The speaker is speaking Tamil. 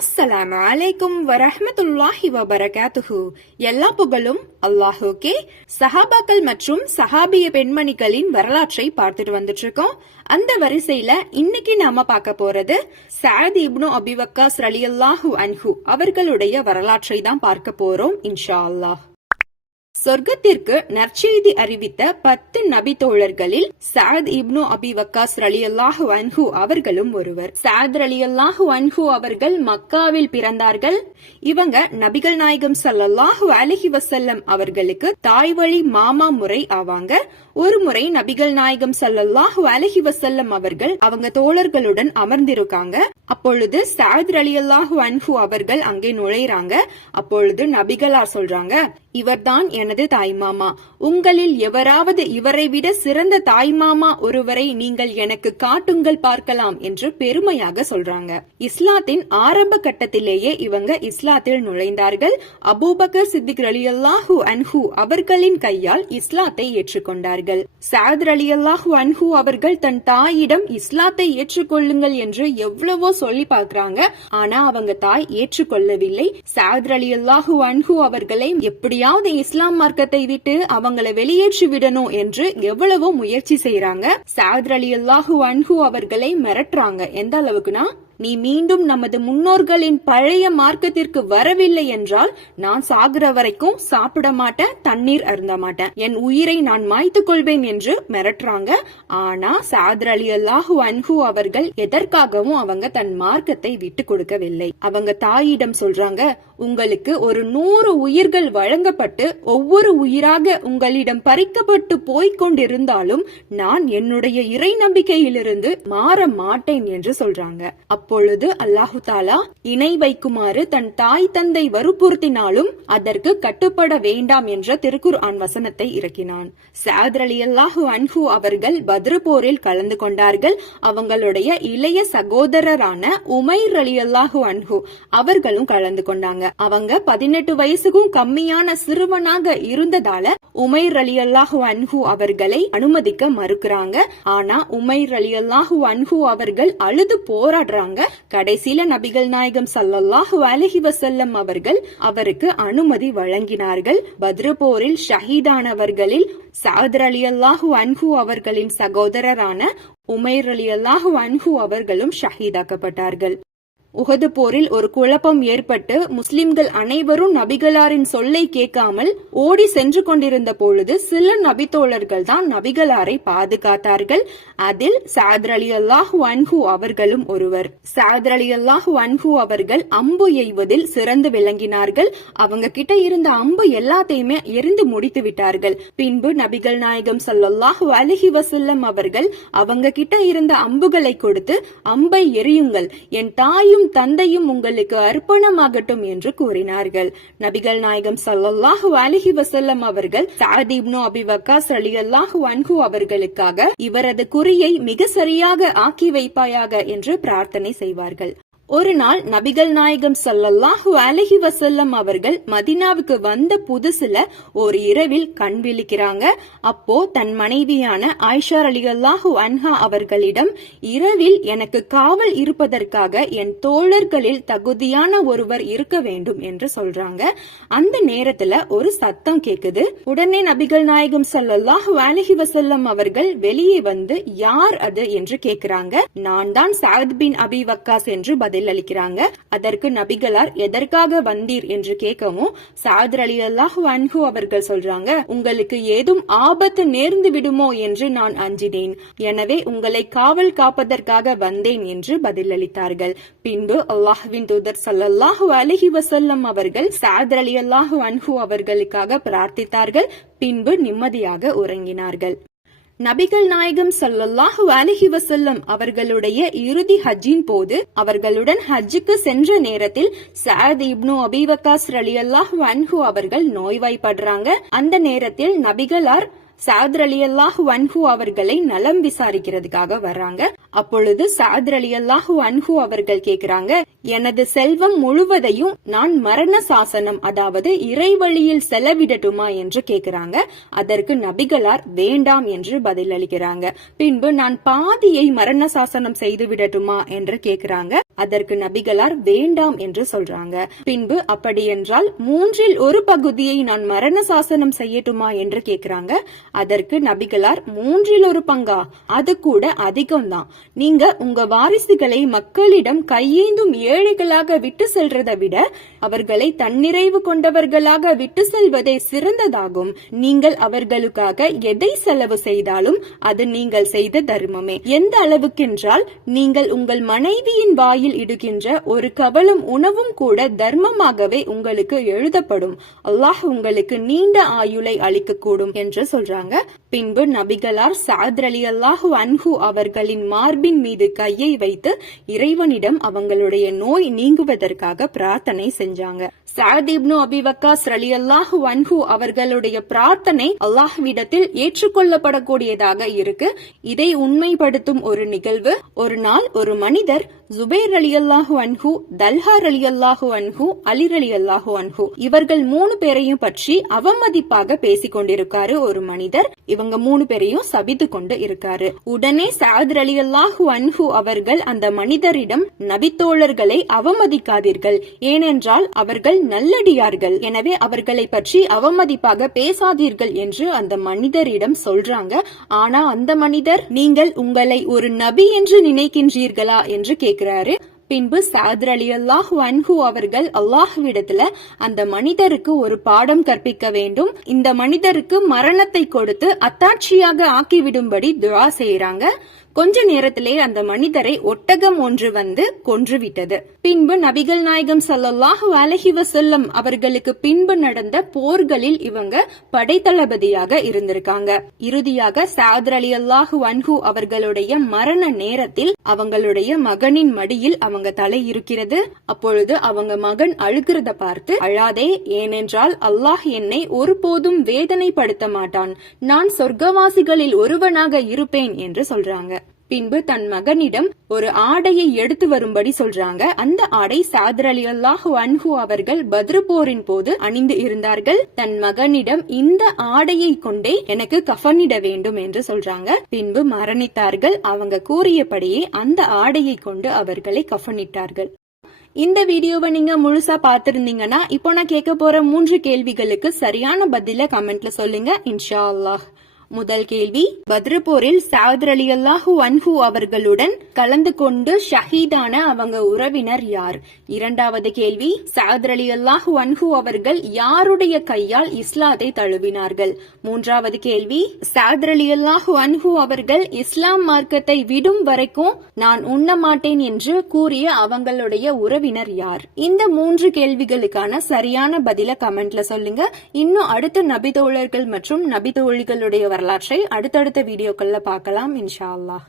அஸ்ஸலாம் அலைக்கும் வரஹமத்துல்லாஹி வபரகாத்துஹு. எல்லா புகழும் அல்லாஹுக்கே. சஹாபாக்கள் மற்றும் சஹாபிய பெண்மணிகளின் வரலாற்றை பார்த்துட்டு வந்துட்டு இருக்கோம் அந்த வரிசையில இன்னைக்கு நாம பார்க்க போறது சாத் இப்னு அபிவக்காஸ் ரலியல்லாஹு அன்ஹு அவர்களுடைய வரலாற்றை தான் பார்க்க போறோம் இன்ஷா அல்லாஹ். சொர்க்கத்திற்கு நற்செய்தி அறிவித்த பத்து நபி தோழர்களில் சாத் இப்னு அபி வக்காஸ் ரலியல்லாஹு அன்ஹு அவர்களும் ஒருவர். சாத் ரலியல்லாஹு அன்ஹு அவர்கள் மக்காவில் பிறந்தார்கள். இவங்க நபிகள் நாயகம் சல்லாஹு அலஹி வசல்லம் அவர்களுக்கு தாய் வழி மாமா முறை ஆவாங்க. ஒரு முறை நபிகள் நாயகம் ஸல்லல்லாஹு அலஹி வசல்லம் அவர்கள் அவங்க தோழர்களுடன் அமர்ந்திருக்காங்க. அப்பொழுது சாயத் அலி அல்லாஹு அன்ஹு அவர்கள் அங்கே நுழைறாங்க அப்பொழுது நபிகளார் சொல்றாங்க இவர்தான் எனது தாய்மாமா. உங்களில் எவராவது இவரை விட சிறந்த தாய்மாமா ஒருவரை நீங்கள் எனக்கு காட்டுங்கள் பார்க்கலாம் என்று பெருமையாக சொல்றாங்க. இஸ்லாத்தின் ஆரம்ப கட்டத்திலேயே இவங்க இஸ்லாத்தில் நுழைந்தார்கள். அபூபக்கர் சித்திக் ரலியல்லாஹு அன்ஹு அவர்களின் கையால் இஸ்லாத்தை கூறினார்கள் சாத் ரலியல்லாஹு அன்ஹு அவர்கள் தன் தாயிடம் இஸ்லாத்தை ஏற்றுக்கொள்ளுங்கள் என்று எவ்வளவோ சொல்லி பார்க்கறாங்க. ஆனா அவங்க தாய் ஏற்றுக்கொள்ளவில்லை. சாத் ரலியல்லாஹு அன்ஹு அவர்களை எப்படியாவது இஸ்லாம் மார்க்கத்தை விட்டு அவங்களை வெளியேற்றி விடணும் என்று எவ்வளவோ முயற்சி செய்யறாங்க சாத் ரலியல்லாஹு அன்ஹு அவர்களை மிரட்டுறாங்க. எந்த அளவுக்குனா? நீ மீண்டும் நமது முன்னோர்களின் பழைய மார்க்கத்திற்கு வரவில்லை என்றால் நான் சாகுற வரைக்கும் சாப்பிட மாட்டேன் தண்ணீர் அருந்த மாட்டேன். என் உயிரை நான் மாய்த்துக் கொள்வேன் என்று மிரட்டுறாங்க. ஆனா சாதர் அலி அல்லாஹு அன்ஹு அவர்கள் எதற்காகவும் அவங்க தன் மார்க்கத்தை விட்டு கொடுக்கவில்லை. அவங்க தாயிடம் சொல்றாங்க உங்களுக்கு ஒரு நூறு உயிர்கள் வழங்கப்பட்டு ஒவ்வொரு உயிராக உங்களிடம் பறிக்கப்பட்டு போய்க் கொண்டிருந்தாலும் நான் என்னுடைய இறை நம்பிக்கையிலிருந்து மாற மாட்டேன் என்று சொல்றாங்க. அப்பொழுது அல்லாஹு தாலா இணை வைக்குமாறு தன் தாய் தந்தை வற்புறுத்தினாலும் அதற்கு கட்டுப்பட வேண்டாம் என்ற திருக்குர்ஆன் வசனத்தை இறக்கினான். சாதர் அலி அல்லாஹு அன்ஹு அவர்கள் பத்ரு போரில் கலந்து கொண்டார்கள். அவங்களுடைய இளைய சகோதரரான உமைர் அலி அல்லாஹு அன்ஹு அவர்களும் கலந்து கொண்டாங்க. அவங்க பதினெட்டு வயசுக்கும் கம்மியான சிறுவனாக இருந்ததால உமைர் அலி அல்லாஹு அன்ஹு அவர்களை அனுமதிக்க மறுக்கிறாங்க. ஆனா உமைர் அலி அல்லாஹு அன்ஹு அவர்கள் அழுது போராடுறாங்க. கடைசியில நபிகள் நாயகம் சல்லல்லாஹு அலஹி வசல்லம் அவர்கள் அவருக்கு அனுமதி வழங்கினார்கள். பத்ரு போரில் ஷஹீதானவர்களில் சாதர் அலி அல்லாஹு அன்ஹு அவர்களின் சகோதரரான உமைர் அலி அல்லாஹு அன்ஹு அவர்களும் ஷஹீதாக்கப்பட்டார்கள். உகது போரில் ஒரு குழப்பம் ஏற்பட்டு முஸ்லிம்கள் அனைவரும் நபிகளாரின் சொல்லை கேட்காமல் ஓடி சென்று கொண்டிருந்த பொழுது சில நபித்தோழர்கள் தான் நபிகளாரை பாதுகாத்தார்கள். அதில் சாதர் அலி அல்லாஹ் வன்ஹு அவர்களும் ஒருவர். சாதர் அலி அல்லாஹ் வன்ஹு அவர்கள் அம்பு எய்வதில் சிறந்து விளங்கினார்கள். அவங்க கிட்ட இருந்த அம்பு எல்லாத்தையுமே எரிந்து முடித்து விட்டார்கள். பின்பு நபிகள் நாயகம் சல்லாஹு அலஹி வசல்லம் அவர்கள் அவங்க கிட்ட இருந்த அம்புகளை கொடுத்து அம்பை எரியுங்கள். என் தாயும் தாயும் தந்தையும் உங்களுக்கு அர்ப்பணமாகட்டும் என்று கூறினார்கள். நபிகள் நாயகம் சல்லல்லாஹு அலிஹி வசல்லம் அவர்கள் சாத் இப்னு அபி அலி அல்லாஹு அன்ஹு அவர்களுக்காக இவரது குறியை மிக சரியாக ஆக்கி வைப்பாயாக என்று பிரார்த்தனை செய்வார்கள். ஒரு நாள் நபிகள் நாயகம் சல்லல்லாஹு அலஹி வசல்லம் அவர்கள் மதினாவுக்கு வந்த புதுசுல ஒரு இரவில் கண் விழிக்கிறாங்க. அப்போ தன் மனைவியான ஆயிஷா அலி அல்லாஹு அன்ஹா அவர்களிடம் இரவில் எனக்கு காவல் இருப்பதற்காக என் தோழர்களில் தகுதியான ஒருவர் இருக்க வேண்டும் என்று சொல்றாங்க. அந்த நேரத்துல ஒரு சத்தம் கேக்குது. உடனே நபிகள் நாயகம் சல்லல்லாஹு அலஹி வசல்லம் அவர்கள் வெளியே வந்து யார் அது? என்று கேக்குறாங்க. நான் தான் சாத் பின் அபி வக்காஸ் என்று பதில் பதிலளிக்கிறாங்க. அதற்கு நபிகளார் எதற்காக வந்தீர்? என்று கேட்கவும் சாதர் அலி அல்லாஹு அன்ஹு அவர்கள் சொல்றாங்க உங்களுக்கு ஏதும் ஆபத்து நேர்ந்து விடுமோ என்று நான் அஞ்சினேன். எனவே உங்களை காவல் காப்பதற்காக வந்தேன் என்று பதிலளித்தார்கள். பின்பு அல்லாஹுவின் தூதர் சல்லாஹு அலஹி வசல்லம் அவர்கள் சாதர் அலி அல்லாஹு அன்ஹு அவர்களுக்காக பிரார்த்தித்தார்கள். பின்பு நிம்மதியாக உறங்கினார்கள். நபிகள் நாயகம் சல்லல்லாஹு அலஹி வசல்லம் அவர்களுடைய இறுதி ஹஜ்ஜின் போது அவர்களுடன் ஹஜ்ஜுக்கு சென்ற நேரத்தில் சாத் இப்னு அபிவகாஸ் அலி அல்லாஹு அன்ஹு அவர்கள் நோய்வாய்ப்படுறாங்க. அந்த நேரத்தில் நபிகளார் சாத் அலி அல்லாஹு அன்ஹு அவர்களை நலம் விசாரிக்கிறதுக்காக வர்றாங்க. அப்பொழுது சாத் அலி அல்லாஹு அன்ஹு அவர்கள் கேக்குறாங்க எனது செல்வம் முழுவதையும் நான் மரண சாசனம் அதாவது இறைவழியில் செலவிடட்டுமா என்று கேட்கிறாங்க அதற்கு நபிகளார் வேண்டாம் என்று பதிலளிக்கிறாங்க. பின்பு நான் பாதியை மரண சாசனம் செய்து விடட்டுமா என்று கேட்கிறாங்க அதற்கு நபிகளார் வேண்டாம் என்று சொல்றாங்க. பின்பு அப்படி என்றால் மூன்றில் ஒரு பகுதியை நான் மரண சாசனம் செய்யட்டுமா என்று கேக்குறாங்க. அதற்கு நபிகளார் மூன்றில் ஒரு பங்கா? அது கூட அதிகம்தான். நீங்க உங்க வாரிசுகளை மக்களிடம் கையேந்தும் ஏழைகளாக விட்டு செல்றதை விட அவர்களை தன்னிறைவு கொண்டவர்களாக விட்டு செல்வதே சிறந்ததாகும். நீங்கள் அவர்களுக்காக எதை செலவு செய்தாலும் அது நீங்கள் செய்த தர்மமே. எந்த அளவுக்கென்றால் நீங்கள் உங்கள் மனைவியின் வாயில் இடுகின்ற ஒரு கவலும் உணவும் கூட தர்மமாகவே உங்களுக்கு எழுதப்படும். அல்லாஹ் உங்களுக்கு நீண்ட ஆயுளை அளிக்கக்கூடும் என்று சொல்றாங்க. பின்பு நபிகளார் சாத் அலி அல்லாஹு அன்ஹு அவர்களின் மார்பின் மீது கையை வைத்து இறைவனிடம் அவங்களுடைய நோய் நீங்குவதற்காக பிரார்த்தனை செஞ்சாங்க. சாத் அபிவக்காஸ் அலி அல்லாஹ் வன்ஹு அவர்களுடைய பிரார்த்தனை அல்லாஹ்விடத்தில் ஏற்றுக்கொள்ளப்படக்கூடியதாக இருக்கு. இதை உண்மைப்படுத்தும் ஒரு நிகழ்வு ஒரு நாள் ஒரு மனிதர் ஜுபேர் அலி அல்லாஹு அன்ஹு தல்ஹார் அலி அல்லாஹு அன்ஹு அலி அலி அல்லாஹு அன்ஹு இவர்கள் மூணு பேரையும் பற்றி அவமதிப்பாக பேசிக் கொண்டிருக்காரு ஒரு மனிதர். இவங்க மூணு பேரையும் சபித்து கொண்டு இருக்காரு. உடனே சாத் அலி அல்லாஹு அன்ஹு அவர்கள் அந்த மனிதரிடம் நபித்தோழர்கள் அவமதிக்காதீர்கள். ஏனென்றால் அவர்கள் நல்லடியார்கள். எனவே அவர்களை பற்றி அவமதிப்பாக பேசாதீர்கள் என்று அந்த மனிதரிடம் சொல்றாங்க. ஆனா அந்த மனிதர் நீங்கள் உங்களை ஒரு நபி என்று நினைக்கின்றீர்களா? என்று கேட்கிறாரு பின்பு சாதர் அலி அல்லாஹ் அன்ஹு அவர்கள் அல்லாஹ்விடத்துல அந்த மனிதருக்கு ஒரு பாடம் கற்பிக்க வேண்டும். இந்த மனிதருக்கு மரணத்தை கொடுத்து அத்தாட்சியாக ஆக்கிவிடும்படி துவா செய்யறாங்க கொஞ்ச நேரத்திலே அந்த மனிதரை ஒட்டகம் ஒன்று வந்து கொன்றுவிட்டது. பின்பு நபிகள் நாயகம் சல்லாஹு அலஹி வசல்லம் அவர்களுக்கு பின்பு நடந்த போர்களில் இவங்க படைத்தளபதியாக இருந்திருக்காங்க. இறுதியாக சாதர் அலி அல்லாஹு அன்ஹு அவர்களுடைய மரண நேரத்தில் அவங்களுடைய மகனின் மடியில் அவங்க தலை இருக்கிறது. அப்பொழுது அவங்க மகன் அழுகிறத பார்த்து அழாதே ஏனென்றால் அல்லாஹ் என்னை ஒருபோதும் வேதனைப்படுத்த மாட்டான். நான் சொர்க்கவாசிகளில் ஒருவனாக இருப்பேன் என்று சொல்றாங்க. பின்பு தன் மகனிடம் ஒரு ஆடையை எடுத்து வரும்படி சொல்றாங்க. அந்த ஆடை சாதர் அலி அல்லாஹு அன்ஹு அவர்கள் பத்ரு போரின் போது அணிந்து இருந்தார்கள். தன் மகனிடம் இந்த ஆடையை கொண்டே எனக்கு கஃனிட வேண்டும் என்று சொல்றாங்க. பின்பு மரணித்தார்கள். அவங்க கூறியபடியே அந்த ஆடையை கொண்டு அவர்களை கஃனிட்டார்கள். இந்த வீடியோவை நீங்க முழுசா பார்த்திருந்தீங்கன்னா இப்போ நான் கேட்க போற மூன்று கேள்விகளுக்கு சரியான பதில கமெண்ட்ல சொல்லுங்க. இன்ஷா அல்லாஹ். முதல் கேள்வி. பத்ரு போரில் சாதர் அலி அல்லாஹு அன்ஹு அவர்களுடன் கலந்து கொண்டு ஷஹீதான அவங்க உறவினர் யார்? இரண்டாவது கேள்வி. சாதர் அலி அல்லாஹு அன்ஹு அவர்கள் யாருடைய கையால் இஸ்லாத்தை தழுவினார்கள்? மூன்றாவது கேள்வி. சாதர் அலி அல்லாஹு அன்ஹு அவர்கள் இஸ்லாம் மார்க்கத்தை விடும் வரைக்கும் நான் உண்ண மாட்டேன் என்று கூறிய அவங்களுடைய உறவினர் யார்? இந்த மூன்று கேள்விகளுக்கான சரியான பதில கமெண்ட்ல சொல்லுங்க. இன்னும் அடுத்த நபிதோழர்கள் மற்றும் நபிதோழிகளுடைய வரலாற்றை அடுத்தடுத்த வீடியோக்கள்ல பார்க்கலாம் இன்ஷா அல்லாஹ்.